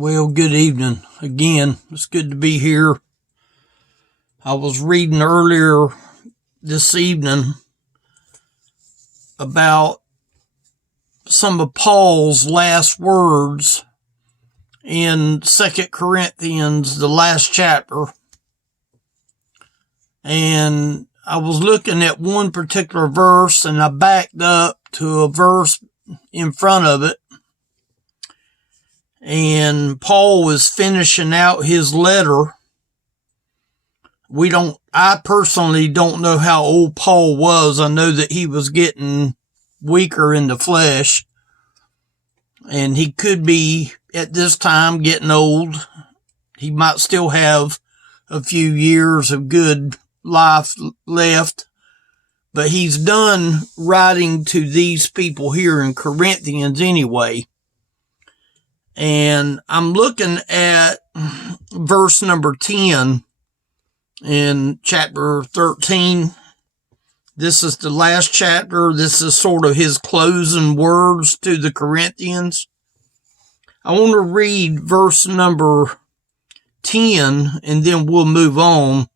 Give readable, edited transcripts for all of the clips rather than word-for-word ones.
Well, good evening again. It's good to be here. I was reading earlier this evening about some of Paul's last words in 2 Corinthians, the last chapter. And I was looking at one particular verse and I backed up to a verse in front of it. And Paul was finishing out his letter. I personally don't know how old Paul was. I know that he was getting weaker in the flesh. And he could be, at this time, getting old. He might still have a few years of good life left. But he's done writing to these people here in Corinthians anyway. And I'm looking at verse number 10 in chapter 13. This is the last chapter. This is sort of his closing words to the Corinthians. I want to read verse number 10 and then we'll move on.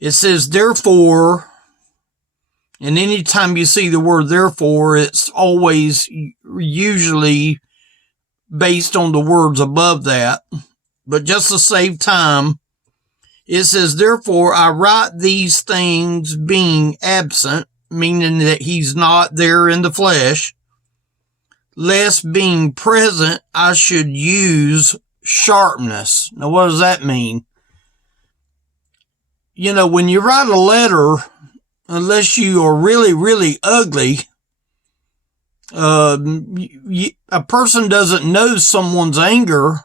It says, therefore, and anytime you see the word therefore, it's always usually based on the words above that. But just to save time, it says, therefore, I write these things being absent, meaning that he's not there in the flesh, lest being present, I should use sharpness. Now, what does that mean? You know, when you write a letter, unless you are really, really ugly, a person doesn't know someone's anger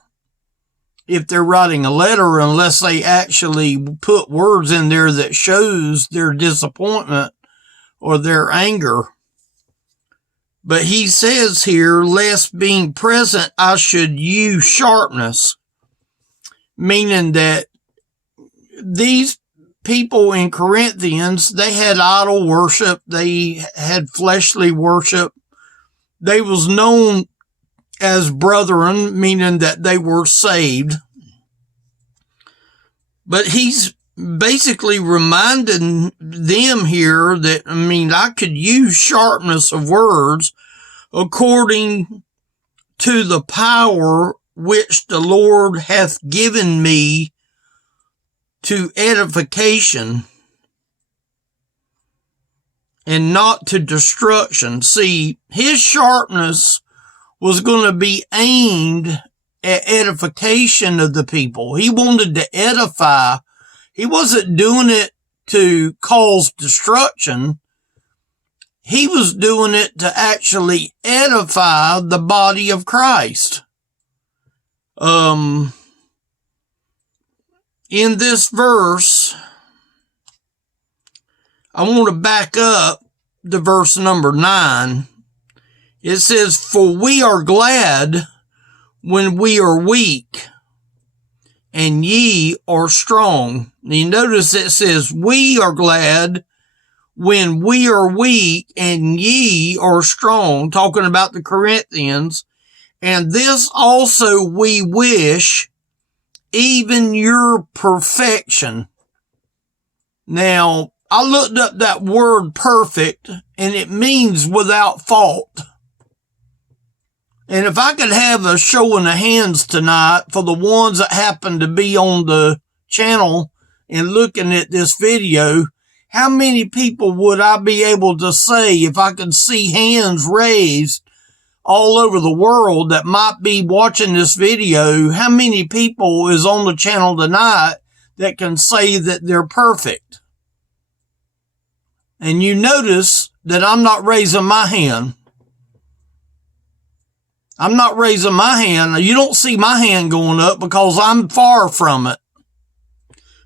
if they're writing a letter unless they actually put words in there that shows their disappointment or their anger. But he says here, lest being present, I should use sharpness, meaning that these people in Corinthians, they had idol worship. They had fleshly worship. They was known as brethren, meaning that they were saved. But he's basically reminding them here that, I could use sharpness of words according to the power which the Lord hath given me to edification and not to destruction. See, his sharpness was going to be aimed at edification of the people. He wanted to edify. He wasn't doing it to cause destruction. He was doing it to actually edify the body of Christ. In this verse, I want to back up to verse number 9. It says, for we are glad when we are weak, and ye are strong. Now you notice it says, we are glad when we are weak, and ye are strong, talking about the Corinthians. And this also we wish, even your perfection. Now, I looked up that word perfect, and it means without fault. And if I could have a show of hands tonight for the ones that happen to be on the channel and looking at this video, how many people would I be able to say if I could see hands raised all over the world that might be watching this video? How many people is on the channel tonight that can say that they're perfect? And you notice that I'm not raising my hand. I'm not raising my hand. You don't see my hand going up because I'm far from it.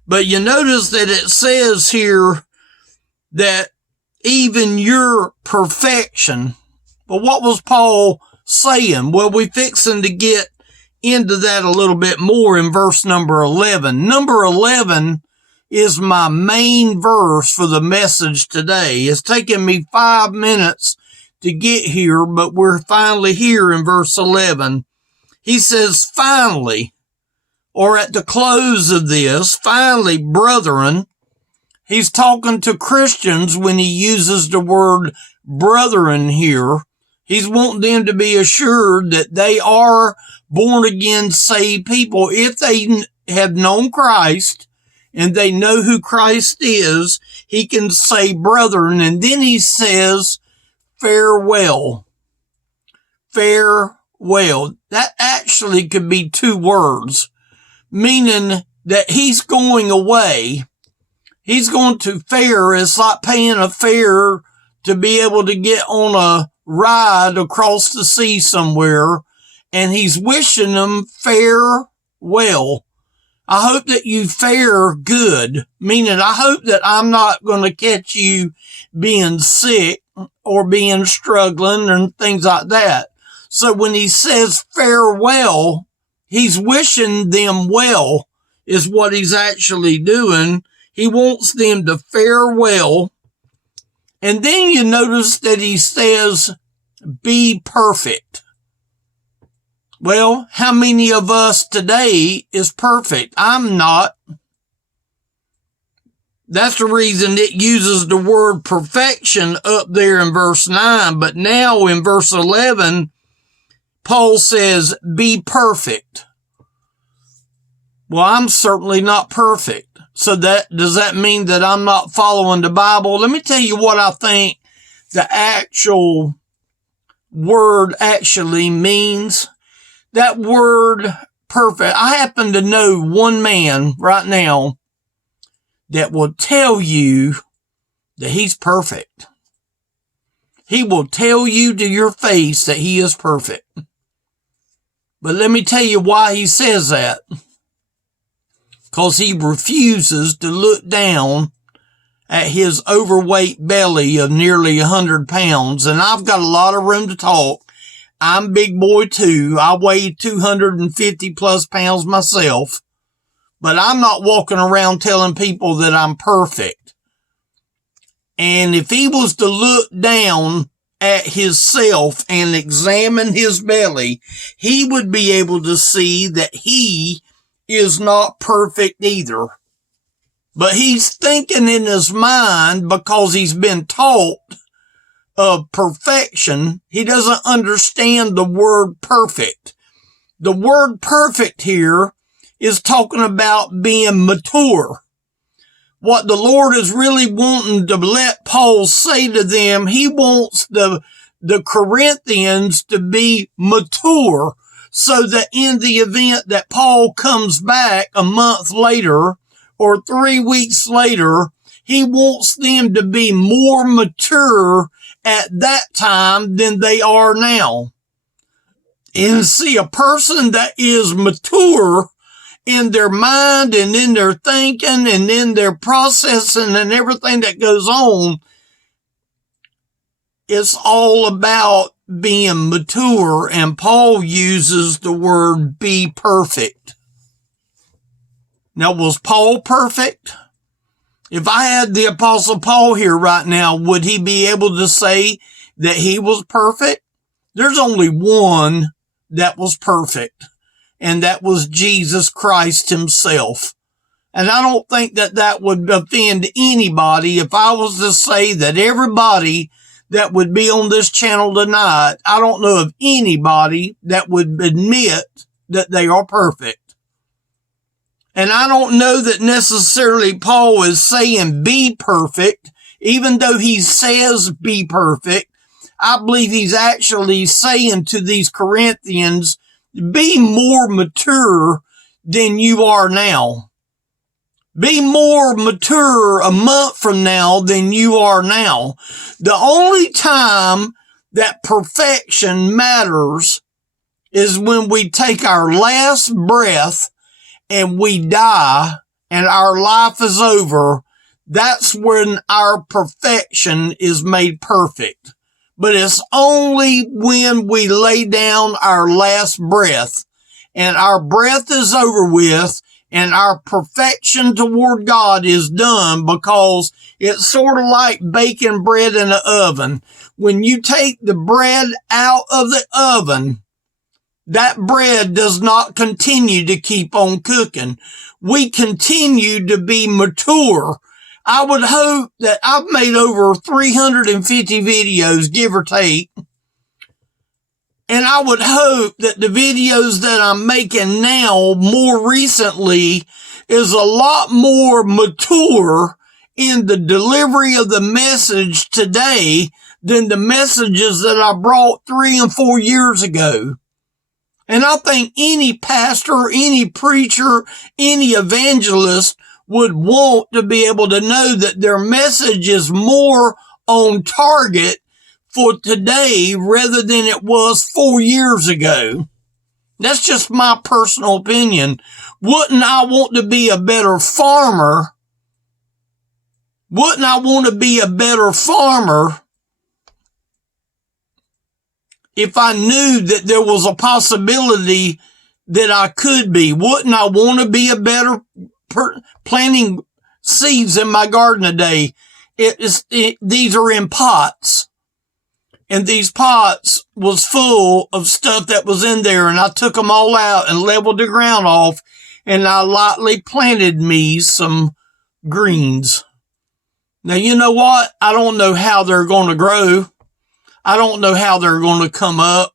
But you notice that it says here that even your perfection. But what was Paul saying? Well, we're fixing to get into that a little bit more in verse number 11. Number 11 is my main verse for the message today. It's taken me 5 minutes to get here, but we're finally here in verse 11. He says, finally, or at the close of this, finally, brethren. He's talking to Christians when he uses the word brethren here. He's wanting them to be assured that they are born again, saved people. If they have known Christ and they know who Christ is, he can say brethren. And then he says farewell. Farewell. That actually could be two words, meaning that he's going away. He's going to fare. It's like paying a fare to be able to get on a ride across the sea somewhere. And he's wishing them farewell. I hope that you fare good, meaning I hope that I'm not going to catch you being sick or being struggling and things like that. So when he says farewell, he's wishing them well is what he's actually doing. He wants them to fare well. And then you notice that he says, be perfect. Well, how many of us today is perfect? I'm not. That's the reason it uses the word perfection up there in verse 9. But now in verse 11, Paul says, be perfect. Well, I'm certainly not perfect. So does that mean that I'm not following the Bible? Let me tell you what I think the actual word actually means. That word perfect. I happen to know one man right now that will tell you that he's perfect. He will tell you to your face that he is perfect. But let me tell you why he says that. Because he refuses to look down at his overweight belly of nearly 100 pounds. And I've got a lot of room to talk. I'm big boy too. I weigh 250 plus pounds myself. But I'm not walking around telling people that I'm perfect. And if he was to look down at himself and examine his belly, he would be able to see that he is not perfect either. But he's thinking in his mind because he's been taught of perfection. He doesn't understand the word perfect. The word perfect here is talking about being mature. What the Lord is really wanting to let Paul say to them, he wants the Corinthians to be mature, so that in the event that Paul comes back a month later or 3 weeks later, he wants them to be more mature at that time than they are now. And see, a person that is mature in their mind and in their thinking and in their processing and everything that goes on, it's all about being mature, and Paul uses the word be perfect. Now, was Paul perfect? If I had the Apostle Paul here right now, would he be able to say that he was perfect? There's only one that was perfect, and that was Jesus Christ himself. And I don't think that that would offend anybody if I was to say that everybody that would be on this channel tonight, I don't know of anybody that would admit that they are perfect. And I don't know that necessarily Paul is saying be perfect, even though he says be perfect. I believe he's actually saying to these Corinthians, be more mature than you are now. Be more mature a month from now than you are now. The only time that perfection matters is when we take our last breath and we die and our life is over. That's when our perfection is made perfect. But it's only when we lay down our last breath and our breath is over with and our perfection toward God is done, because it's sort of like baking bread in an oven. When you take the bread out of the oven, that bread does not continue to keep on cooking. We continue to be mature. I would hope that I've made over 350 videos, give or take. And I would hope that the videos that I'm making now, more recently, is a lot more mature in the delivery of the message today than the messages that I brought 3 and 4 years ago. And I think any pastor, any preacher, any evangelist would want to be able to know that their message is more on target for today rather than it was 4 years ago. That's just my personal opinion. Wouldn't I want to be a better farmer? Wouldn't I want to be a better farmer if I knew that there was a possibility that I could be? Wouldn't I want to be a better planting seeds in my garden today? These are in pots. And these pots was full of stuff that was in there, and I took them all out and leveled the ground off, and I lightly planted me some greens. Now, you know what? I don't know how they're going to grow. I don't know how they're going to come up.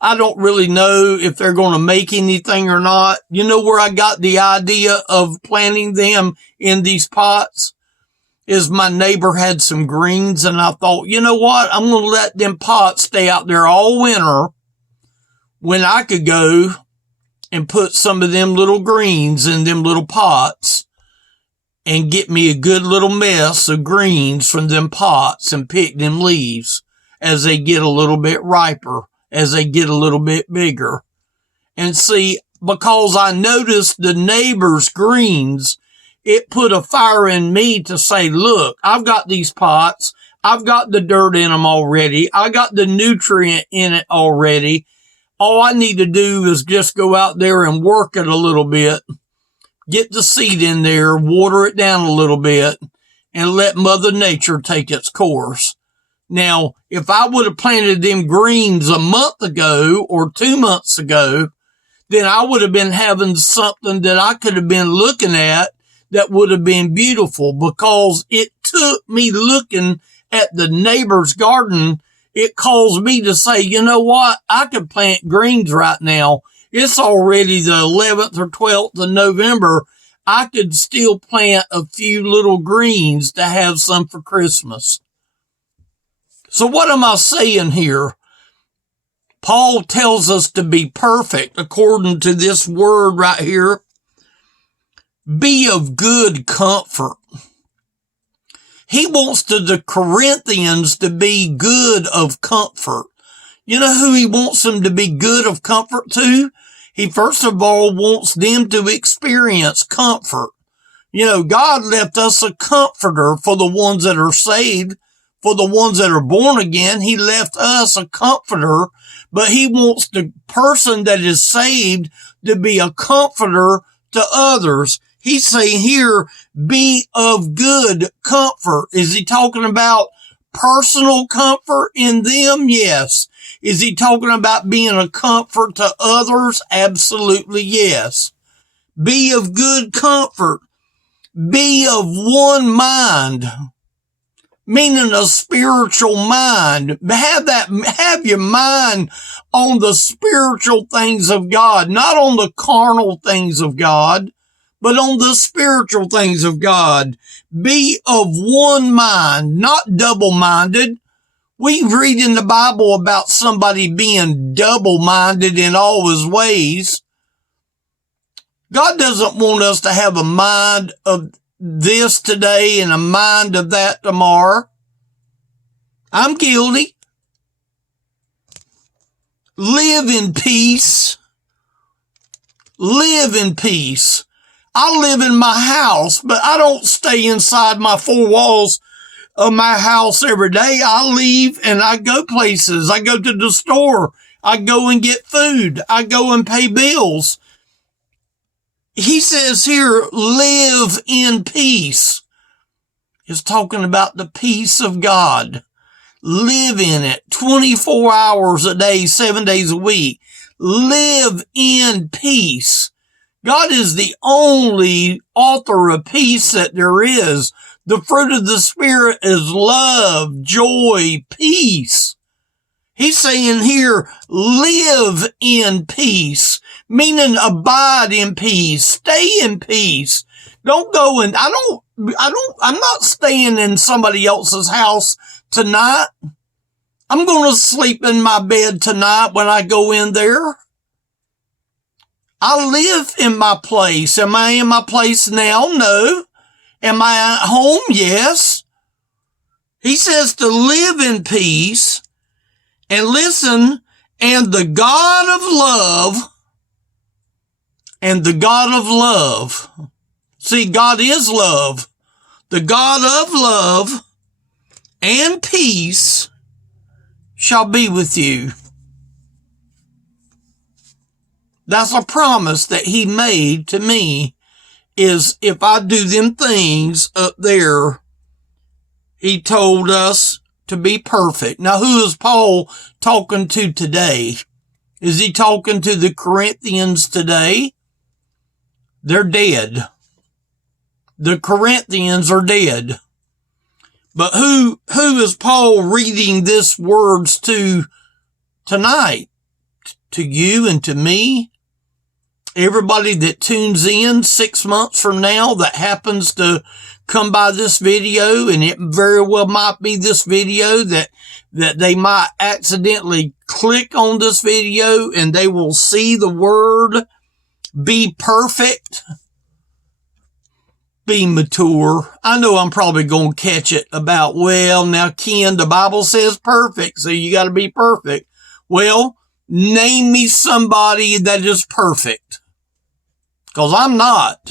I don't really know if they're going to make anything or not. You know where I got the idea of planting them in these pots? Is my neighbor had some greens, and I thought, you know what? I'm going to let them pots stay out there all winter when I could go and put some of them little greens in them little pots and get me a good little mess of greens from them pots and pick them leaves as they get a little bit riper, as they get a little bit bigger. And see, because I noticed the neighbor's greens, it put a fire in me to say, look, I've got these pots. I've got the dirt in them already. I got the nutrient in it already. All I need to do is just go out there and work it a little bit, get the seed in there, water it down a little bit, and let Mother Nature take its course. Now, if I would have planted them greens a month ago or 2 months ago, then I would have been having something that I could have been looking at that would have been beautiful, because it took me looking at the neighbor's garden. It caused me to say, you know what? I could plant greens right now. It's already the 11th or 12th of November. I could still plant a few little greens to have some for Christmas. So what am I saying here? Paul tells us to be perfect according to this word right here. Be of good comfort. He wants the Corinthians to be good of comfort. You know who he wants them to be good of comfort to? He first of all wants them to experience comfort. You know, God left us a comforter for the ones that are saved. For the ones that are born again, he left us a comforter, but he wants the person that is saved to be a comforter to others. He's saying here, be of good comfort. Is he talking about personal comfort in them? Yes. Is he talking about being a comfort to others? Absolutely yes. Be of good comfort. Be of one mind. Meaning a spiritual mind. Have your mind on the spiritual things of God, not on the carnal things of God, but on the spiritual things of God. Be of one mind, not double-minded. We read in the Bible about somebody being double-minded in all his ways. God doesn't want us to have a mind of this today and a mind of that tomorrow. I'm guilty. Live in peace. Live in peace. I live in my house, but I don't stay inside my four walls of my house every day. I leave and I go places. I go to the store. I go and get food. I go and pay bills. He says here, live in peace. It's talking about the peace of God. Live in it 24 hours a day, 7 days a week. live in peace. God is the only author of peace that there is. The fruit of the Spirit is love, joy, peace. He's saying here, live in peace, meaning abide in peace, stay in peace. Don't go and I'm not staying in somebody else's house tonight. I'm going to sleep in my bed tonight when I go in there. I live in my place. Am I in my place now? No. Am I at home? Yes. He says to live in peace, and listen, and the God of love, see, God is love. The God of love and peace shall be with you. That's a promise that he made to me, is if I do them things up there, he told us to be perfect. Now, who is Paul talking to today? Is he talking to the Corinthians today? They're dead. The Corinthians are dead. But who is Paul reading this words to tonight? To you and to me? Everybody that tunes in 6 months from now that happens to come by this video, and it very well might be this video that they might accidentally click on this video and they will see the word be perfect, be mature. I know I'm probably going to catch it about, well, now Ken, the Bible says perfect, so you got to be perfect. Well, name me somebody that is perfect. Because I'm not.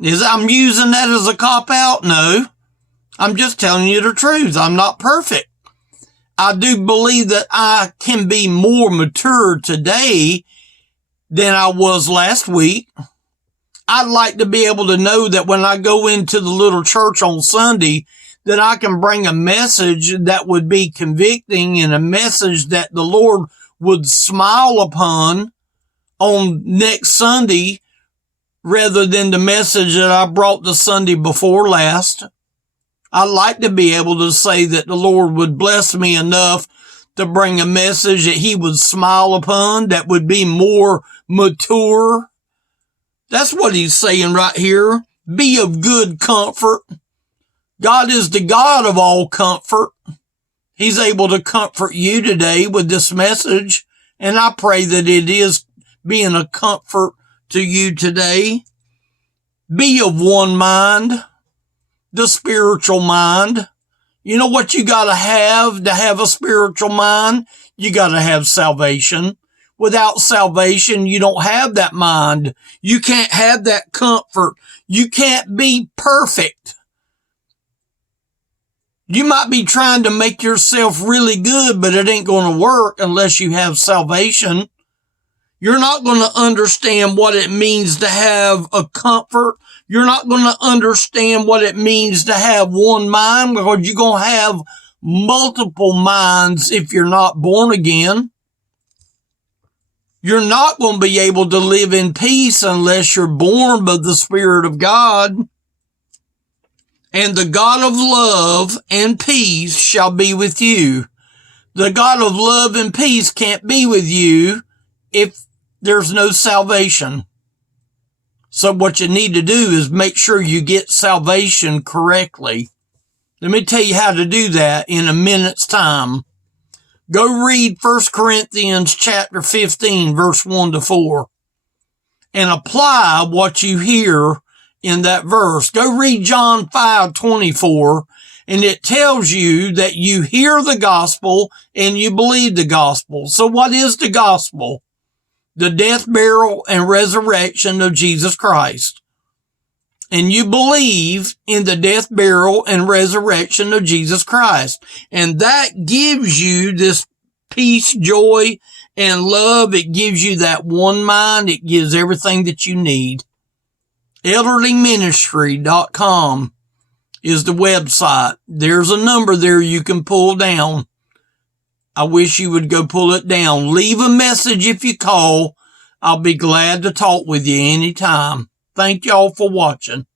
I'm using that as a cop-out? No. I'm just telling you the truth. I'm not perfect. I do believe that I can be more mature today than I was last week. I'd like to be able to know that when I go into the little church on Sunday, that I can bring a message that would be convicting and a message that the Lord would smile upon on next Sunday rather than the message that I brought the Sunday before last. I'd like to be able to say that the Lord would bless me enough to bring a message that he would smile upon, that would be more mature. That's what he's saying right here. Be of good comfort. God is the God of all comfort. He's able to comfort you today with this message, and I pray that it is being a comfort to you today. Be of one mind, the spiritual mind. You know what you got to have a spiritual mind? You got to have salvation. Without salvation, you don't have that mind. You can't have that comfort. You can't be perfect. You might be trying to make yourself really good, but it ain't going to work unless you have salvation. You're not going to understand what it means to have a comfort. You're not going to understand what it means to have one mind, because you're going to have multiple minds if you're not born again. You're not going to be able to live in peace unless you're born by the Spirit of God. And the God of love and peace shall be with you. The God of love and peace can't be with you if there's no salvation. So what you need to do is make sure you get salvation correctly. Let me tell you how to do that in a minute's time. Go read 1 Corinthians chapter 15, verse 1-4, and apply what you hear in that verse. Go read John 5:24, and it tells you that you hear the gospel and you believe the gospel. So what is the gospel? The death, burial, and resurrection of Jesus Christ. And you believe in the death, burial, and resurrection of Jesus Christ. And that gives you this peace, joy, and love. It gives you that one mind. It gives everything that you need. elderlyministry.com is the website. There's a number there you can pull down. I wish you would go pull it down. Leave a message if you call. I'll be glad to talk with you anytime. Thank y'all for watching.